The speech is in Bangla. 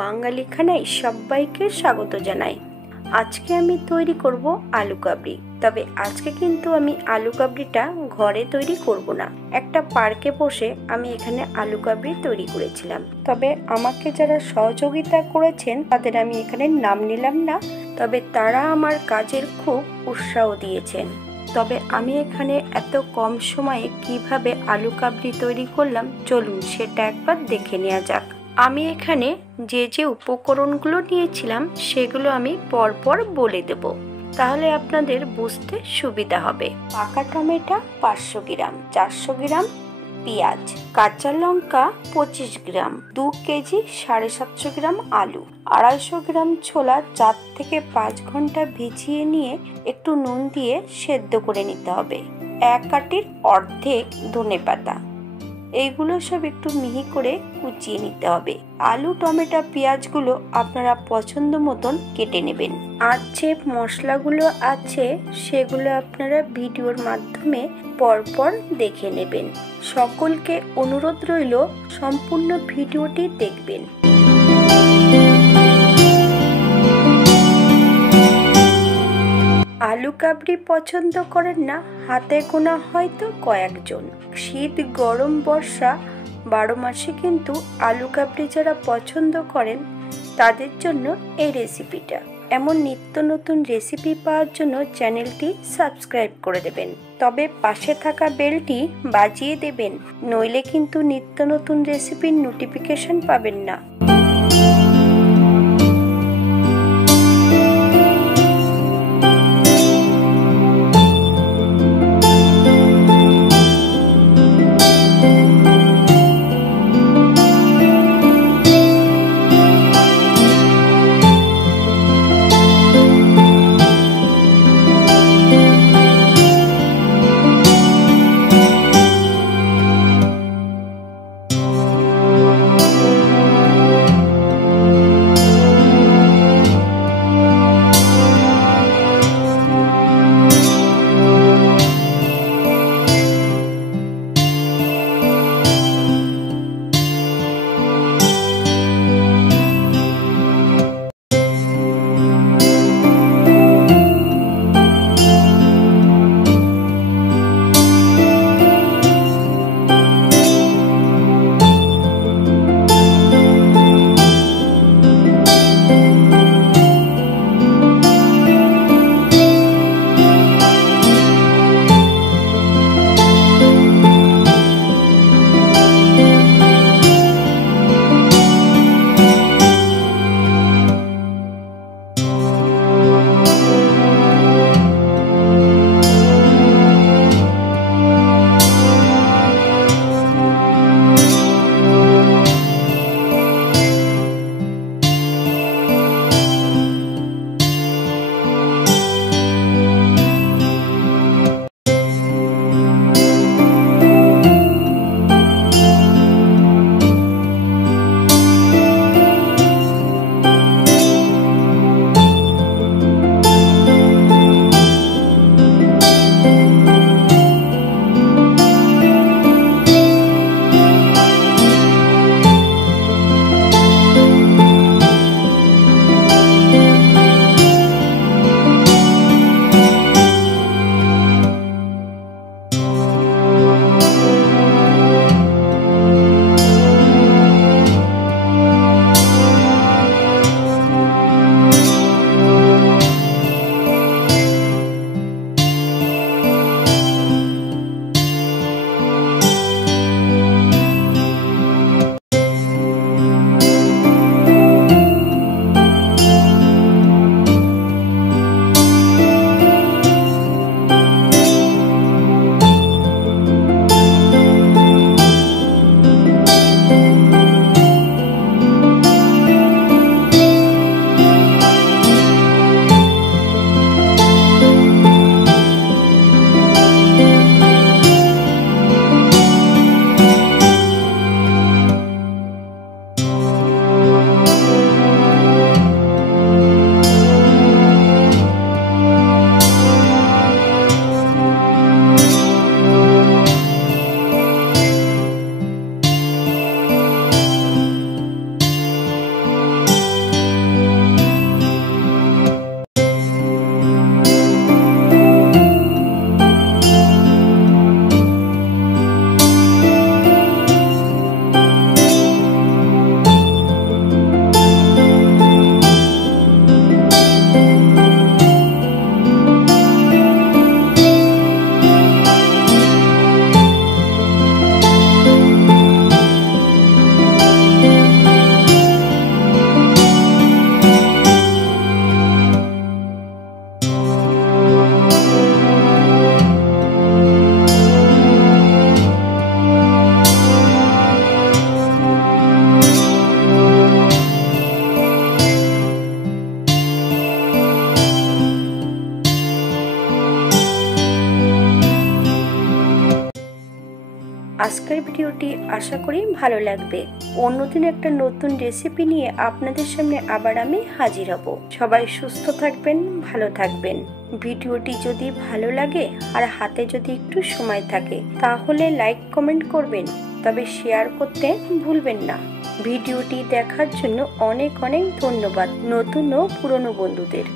বাঙালি খানায় সবাইকে স্বাগত জানাই। আজকে আমি তৈরি করব আলু কাবলি। তবে আজকে কিন্তু আমি আলু কাবলিটা ঘরে তৈরি করব না, একটা পার্কে বসে আমি এখানে আলু কাবলি তৈরি করেছিলাম। তবে আমাকে যারা সহযোগিতা করেছেন তাদের আমি এখানে নাম নিলাম না, তবে তারা আমার কাজের খুব উৎসাহ দিয়েছেন। তবে আমি এখানে এত কম সময়ে কিভাবে আলু কাবলি তৈরি করলাম, চলুন সেটা একবার দেখে নেওয়া যাক। আমি এখানে যে যে উপকরণগুলো নিয়েছিলাম সেগুলো আমি পরপর বলে দেব, তাহলে আপনাদের বুঝতে সুবিধা হবে। পাকা টমেটো 500 গ্রাম, 400 গ্রাম পেঁয়াজ, কাঁচা লঙ্কা 25 গ্রাম, 2 কেজি 750 গ্রাম আলু, 250 গ্রাম ছোলা 4 থেকে 5 ঘন্টা ভিজিয়ে নিয়ে একটু নুন দিয়ে সেদ্ধ করে নিতে হবে, 1 কাঠির অর্ধেক ধনেপাতা। এইগুলো সব একটু মিহি করে কুচিয়ে নিতে হবে। আলু, টমেটো, পেঁয়াজগুলো আপনারা পছন্দ মতন কেটে নেবেন। আর যে মশলাগুলো আছে সেগুলো আপনারা ভিডিওর মাধ্যমে পরপর দেখে নেবেন। সকলকে অনুরোধ রইল সম্পূর্ণ ভিডিওটি দেখবেন। আলু কাবলি পছন্দ করেন না হাতে গোনা হয়তো কয়েকজন। শীত, গরম, বর্ষা 12 মাসে কিন্তু আলু কাবলি যারা পছন্দ করেন তাদের জন্য এই রেসিপিটা। এমন নিত্য নতুন রেসিপি পাওয়ার জন্য চ্যানেলটি সাবস্ক্রাইব করে দেবেন, তবে পাশে থাকা বেলটি বাজিয়ে দেবেন, নইলে কিন্তু নিত্য নতুন রেসিপির নোটিফিকেশন পাবেন না। ভিডিওটি আশা করি ভালো লাগবে। অন্যদিন একটা নতুন রেসিপি নিয়ে আপনাদের সামনে আবার আমি হাজির হব। সবাই সুস্থ থাকবেন, ভালো থাকবেন। ভিডিওটি যদি ভালো লাগে আর হাতে যদি একটু সময় থাকে তাহলে লাইক কমেন্ট করবেন, তবে শেয়ার করতে ভুলবেন না। ভিডিওটি দেখার জন্য অনেক অনেক ধন্যবাদ নতুন ও পুরনো বন্ধুদের।